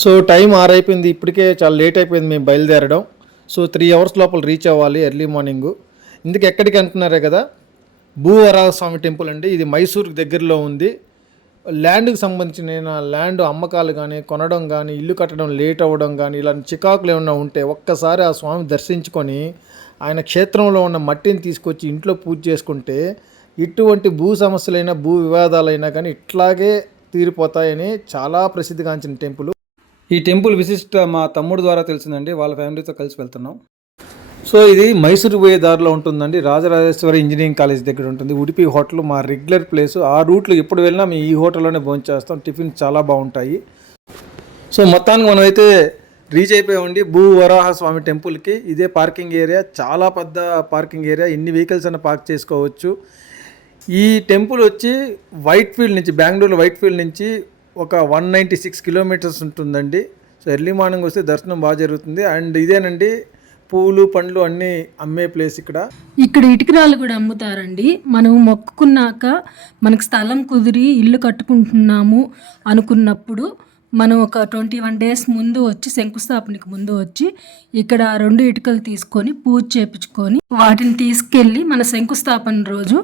So time ఆరైపోయింది ఇప్పటికే చాలా late అయిపోయింది మేము బయలుదేరడం. సో త్రీ అవర్స్ లోపల రీచ్ అవ్వాలి ఎర్లీ మార్నింగ్. ఇందుకు ఎక్కడికి అంటున్నారే కదా భూవరాహ స్వామి టెంపుల్ అండి. ఇది మైసూర్కి దగ్గరలో ఉంది. ల్యాండ్కి సంబంధించిన ల్యాండ్ అమ్మకాలు కానీ కొనడం కానీ ఇల్లు కట్టడం లేట్ అవ్వడం కానీ ఇలాంటి చికాకులు ఏమైనా ఉంటే ఒక్కసారి ఆ స్వామి దర్శించుకొని ఆయన క్షేత్రంలో ఉన్న మట్టిని తీసుకొచ్చి ఇంట్లో పూజ చేసుకుంటే ఇటువంటి భూ సమస్యలైనా భూ వివాదాలైనా కానీ ఇట్లాగే తీరిపోతాయని చాలా ప్రసిద్ధిగాంచిన టెంపుల్. ఈ టెంపుల్ విశిష్ట మా తమ్ముడు ద్వారా తెలిసిందండి. వాళ్ళ ఫ్యామిలీతో కలిసి వెళ్తున్నాం. సో ఇది మైసూరు పోయే దారిలో ఉంటుందండి. రాజరాజేశ్వరి ఇంజనీరింగ్ కాలేజ్ దగ్గర ఉంటుంది. ఉడిపి హోటల్ మా రెగ్యులర్ ప్లేస్. ఆ రూట్లో ఎప్పుడు వెళ్ళినా మేము ఈ హోటల్లోనే భోంచేస్తాం టిఫిన్ చాలా బాగుంటాయి. సో మొత్తానికి మనమైతే రీచ్ అయిపోయామండి భూ వరాహ స్వామి టెంపుల్కి ఇదే పార్కింగ్ ఏరియా. చాలా పెద్ద పార్కింగ్ ఏరియా. ఎన్ని వెహికల్స్ అయినా పార్క్ చేసుకోవచ్చు. ఈ టెంపుల్ వచ్చి వైట్ ఫీల్డ్ నుంచి బెంగళూరు వైట్ ఫీల్డ్ నుంచి ఒక వన్ నైంటీ సిక్స్ కిలోమీటర్స్ ఉంటుందండి. సో ఎర్లీ మార్నింగ్ వస్తే దర్శనం బాగా జరుగుతుంది. అండ్ ఇదేనండి పూలు పండ్లు అన్నీ అమ్మే ప్లేస్ ఇక్కడ. ఇక్కడ ఇటుకరాలు కూడా అమ్ముతారండి. మనం మొక్కుకున్నాక మనకు స్థలం కుదిరి ఇల్లు కట్టుకుంటున్నాము అనుకున్నప్పుడు మనం ఒక ట్వంటీ వన్ డేస్ ముందు వచ్చి శంకుస్థాపనకి ముందు వచ్చి ఇక్కడ రెండు ఇటుకలు తీసుకొని పూజ చేపించుకొని వాటిని తీసుకెళ్ళి మన శంకుస్థాపన రోజు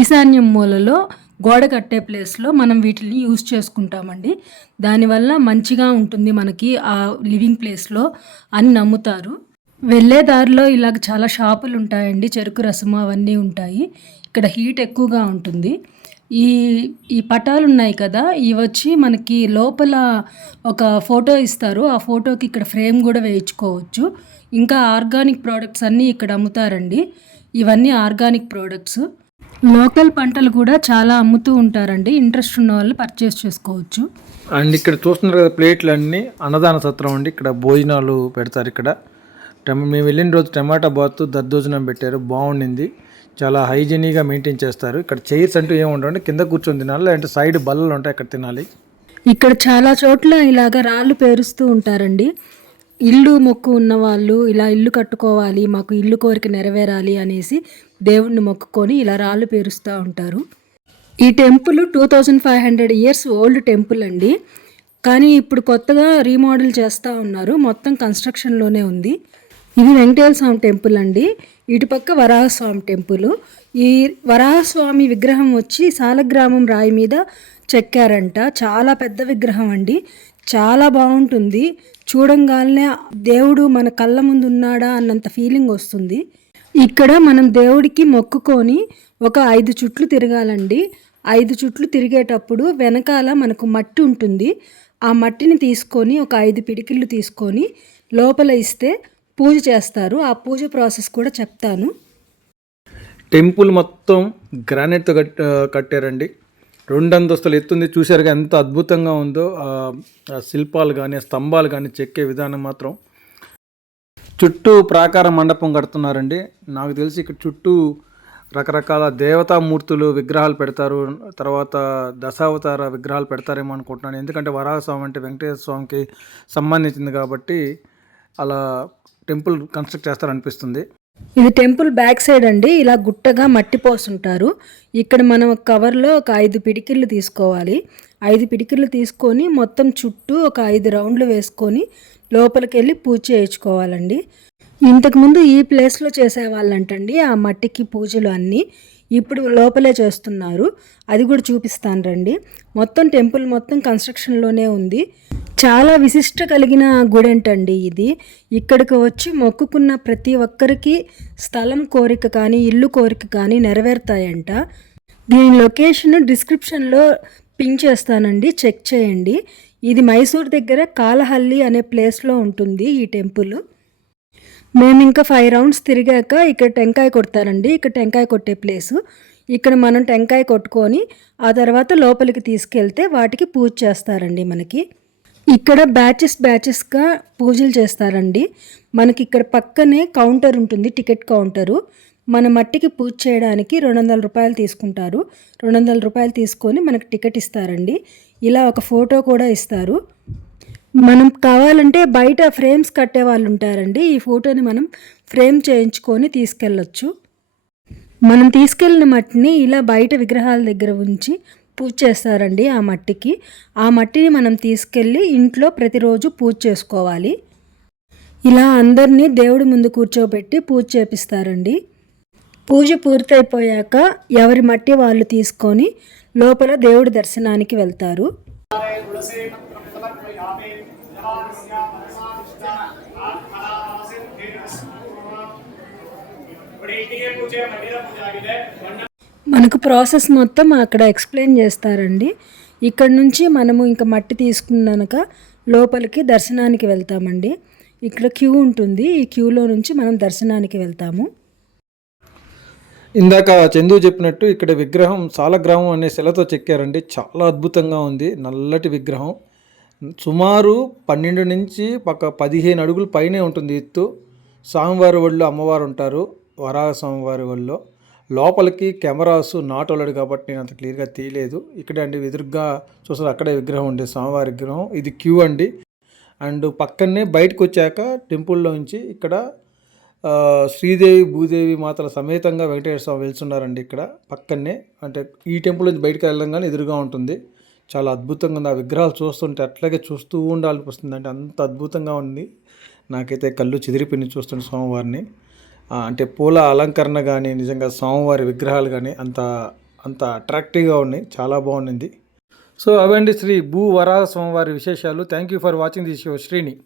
ఈశాన్యం మూలలో గోడ కట్టే ప్లేస్లో మనం వీటిని యూజ్ చేసుకుంటామండి. దానివల్ల మంచిగా ఉంటుంది మనకి ఆ లివింగ్ ప్లేస్లో అని నమ్ముతారు. వెళ్ళే దారిలో ఇలాగ చాలా షాపులు ఉంటాయండి చెరుకు రసము అవన్నీ ఉంటాయి. ఇక్కడ హీట్ ఎక్కువగా ఉంటుంది. ఈ ఈ పటాలు ఉన్నాయి కదా ఇవి వచ్చి మనకి లోపల ఒక ఫోటో ఇస్తారు. ఆ ఫోటోకి ఇక్కడ ఫ్రేమ్ కూడా వేయించుకోవచ్చు. ఇంకా ఆర్గానిక్ ప్రోడక్ట్స్ అన్నీ ఇక్కడ అమ్ముతారండి. ఇవన్నీ ఆర్గానిక్ ప్రోడక్ట్స్. లోకల్ పంటలు కూడా చాలా అమ్ముతూ ఉంటారండి. ఇంట్రెస్ట్ ఉన్న వాళ్ళు పర్చేస్ చేసుకోవచ్చు. అండ్ ఇక్కడ చూస్తున్నారు కదా ప్లేట్లు అన్నీ అన్నదాన సత్రం అండి. ఇక్కడ భోజనాలు పెడతారు ఇక్కడ. మేము వెళ్ళిన రోజు టమాటా బాత్ దద్దోజనం పెట్టారు. బాగుండింది. చాలా హైజీనిక్గా మెయింటైన్ చేస్తారు. ఇక్కడ చైర్స్ అంటూ ఏమి కింద కూర్చొని తినాలి. లేదంటే సైడ్ బల్లలు ఉంటాయి. అక్కడ తినాలి. ఇక్కడ చాలా చోట్ల ఇలాగ రాళ్ళు పేరుస్తూ ఉంటారండి. ఇల్లు మొక్కు ఉన్నవాళ్ళు ఇలా ఇల్లు కట్టుకోవాలి మాకు ఇల్లు కోరిక నెరవేరాలి అనేసి దేవుణ్ణి మొక్కుకొని ఇలా రాళ్ళు పేరుస్తూ ఉంటారు. ఈ temple two thousand five hundred years old temple అండి. కానీ ఇప్పుడు కొత్తగా రీమోడల్ చేస్తూ ఉన్నారు. మొత్తం కన్స్ట్రక్షన్లోనే ఉంది. ఇది వెంకటేశ్వర స్వామి టెంపుల్ అండి. ఇటుపక్క వరాహస్వామి టెంపుల్. ఈ వరాహస్వామి విగ్రహం వచ్చి సాలగ్రామం రాయి మీద చెక్కారంట. చాలా పెద్ద విగ్రహం అండి. చాలా బాగుంటుంది. చూడంగానే దేవుడు మన కళ్ళ ముందు ఉన్నాడా అన్నంత ఫీలింగ్ వస్తుంది. ఇక్కడ మనం దేవుడికి మొక్కుకొని ఒక ఐదు చుట్లు తిరగాలండి. ఐదు చుట్లు తిరిగేటప్పుడు వెనకాల మనకు మట్టి ఉంటుంది. ఆ మట్టిని తీసుకొని ఒక ఐదు పిడికిళ్ళు తీసుకొని లోపల ఇస్తే పూజ చేస్తారు. ఆ పూజ ప్రాసెస్ కూడా చెప్తాను. టెంపుల్ మొత్తం గ్రానైట్తో కట్ కట్టారండి. రెండు అంతస్తులు ఎత్తుంది. చూశారుగా ఎంత అద్భుతంగా ఉందో. శిల్పాలు కానీ స్తంభాలు కానీ చెక్కే విధానం మాత్రం. చుట్టూ ప్రాకార మండపం కడుతున్నారండి. నాకు తెలిసి ఇక్కడ చుట్టూ రకరకాల దేవతామూర్తులు విగ్రహాలు పెడతారు. తర్వాత దశావతార విగ్రహాలు పెడతారేమో అనుకుంటున్నాను. ఎందుకంటే వరాహస్వామి అంటే వెంకటేశ్వర స్వామికి సంబంధించింది కాబట్టి అలా టెంపుల్ కన్స్ట్రక్ట్ చేస్తారనిపిస్తుంది. ఇది టెంపుల్ బ్యాక్ సైడ్ అండి. ఇలా గుట్టగా మట్టి పోసుంటారు. ఇక్కడ మనం కవర్లో ఒక ఐదు పిడికిళ్ళు తీసుకోవాలి. ఐదు పిడికిళ్ళు తీసుకొని మొత్తం చుట్టూ ఒక ఐదు రౌండ్లు వేసుకొని లోపలికి వెళ్ళి పూజ చేయించుకోవాలండి. ఇంతకుముందు ఈ ప్లేస్లో చేసేవాళ్ళంటండి ఆ మట్టికి పూజలు అన్నీ ఇప్పుడు లోపలే చేస్తున్నారు. అది కూడా చూపిస్తాను రండి. మొత్తం టెంపుల్ మొత్తం కన్స్ట్రక్షన్లోనే ఉంది. చాలా విశిష్ట కలిగిన గుడి అంటండి ఇది. ఇక్కడికి వచ్చి మొక్కుకున్న ప్రతి ఒక్కరికి స్థలం కోరిక కానీ ఇల్లు కోరిక కానీ నెరవేరుతాయంట. దీని లొకేషన్ డిస్క్రిప్షన్లో పిన్ చేస్తానండి. చెక్ చేయండి. ఇది మైసూర్ దగ్గర కాలహల్లి అనే ప్లేస్లో ఉంటుంది ఈ టెంపుల్. మేము ఇంకా ఫైవ్ రౌండ్స్ తిరిగాక ఇక్కడ టెంకాయ కొడతారండి. ఇక్కడ టెంకాయ కొట్టే ప్లేసు ఇక్కడ మనం టెంకాయ కొట్టుకొని ఆ తర్వాత లోపలికి తీసుకెళ్తే వాటికి పూజ చేస్తారండి మనకి. ఇక్కడ బ్యాచెస్ బ్యాచెస్గా పూజలు చేస్తారండి. మనకి ఇక్కడ పక్కనే కౌంటర్ ఉంటుంది టికెట్ కౌంటరు మన మట్టికి పూజ చేయడానికి రెండు వందల రూపాయలు తీసుకుంటారు. రెండు వందల రూపాయలు తీసుకొని మనకు టికెట్ ఇస్తారండి. ఇలా ఒక ఫోటో కూడా ఇస్తారు. మనం కావాలంటే బయట ఫ్రేమ్స్ కట్టే వాళ్ళు ఉంటారండి. ఈ ఫోటోని మనం ఫ్రేమ్ చేయించుకొని తీసుకెళ్ళొచ్చు. మనం తీసుకెళ్ళిన మట్టిని ఇలా బయట విగ్రహాల దగ్గర ఉంచి పూజ చేస్తారండి ఆ మట్టికి. ఆ మట్టిని మనం తీసుకెళ్ళి ఇంట్లో ప్రతిరోజు పూజ చేసుకోవాలి. ఇలా అందరినీ దేవుడి ముందు కూర్చోబెట్టి పూజ చేపిస్తారండి. పూజ పూర్తయిపోయాక ఎవరి మట్టి వాళ్ళు తీసుకొని లోపల దేవుడి దర్శనానికి వెళ్తారు. మనకు ప్రాసెస్ మొత్తం అక్కడ ఎక్స్ప్లెయిన్ చేస్తారండి. ఇక్కడ నుంచి మనము ఇంకా మట్టి తీసుకున్నాక లోపలికి దర్శనానికి వెళ్తామండి. ఇక్కడ క్యూ ఉంటుంది. ఈ క్యూలో నుంచి మనం దర్శనానికి వెళ్తాము. ఇందాక చందు చెప్పినట్టు ఇక్కడ విగ్రహం సాలగ్రామం అనే శిలతో చెక్కారండి. చాలా అద్భుతంగా ఉంది. నల్లటి విగ్రహం. సుమారు పన్నెండు నుంచి పక్క పదిహేను అడుగులు పైనే ఉంటుంది ఎత్తు. స్వామివారి ఒళ్ళు అమ్మవారు ఉంటారు వరాహ స్వామివారి ఒళ్ళో. లోపలికి కెమెరాస్ నాటోలాడు కాబట్టి నేను అంత క్లియర్గా తీయలేదు. ఇక్కడ అండి ఎదురుగా చూసారు అక్కడే విగ్రహం ఉండే స్వామివారి విగ్రహం. ఇది క్యూ అండి. అండ్ పక్కనే బయటకు వచ్చాక టెంపుల్లో నుంచి ఇక్కడ శ్రీదేవి భూదేవి మాతల సమేతంగా వెంకటేశ్వర స్వామి వెళ్తున్నారండి ఇక్కడ పక్కనే. అంటే ఈ టెంపుల్ నుంచి బయటకు వెళ్ళంగానే ఎదురుగా ఉంటుంది. చాలా అద్భుతంగా ఉంది. ఆ విగ్రహాలు చూస్తుంటే అట్లాగే చూస్తూ ఉండాలనిపిస్తుంది. అంటే అంత అద్భుతంగా ఉంది. నాకైతే కళ్ళు చెదిరిపోయి చూస్తుంటే స్వామివారిని. అంటే పూల అలంకరణ కానీ నిజంగా స్వామివారి విగ్రహాలు కానీ అంత అంత అట్రాక్టివ్గా ఉన్నాయి. చాలా బాగుంది. సో అవండి శ్రీ భూ వరాహ స్వామివారి విశేషాలు. Thank you for watching this show Srini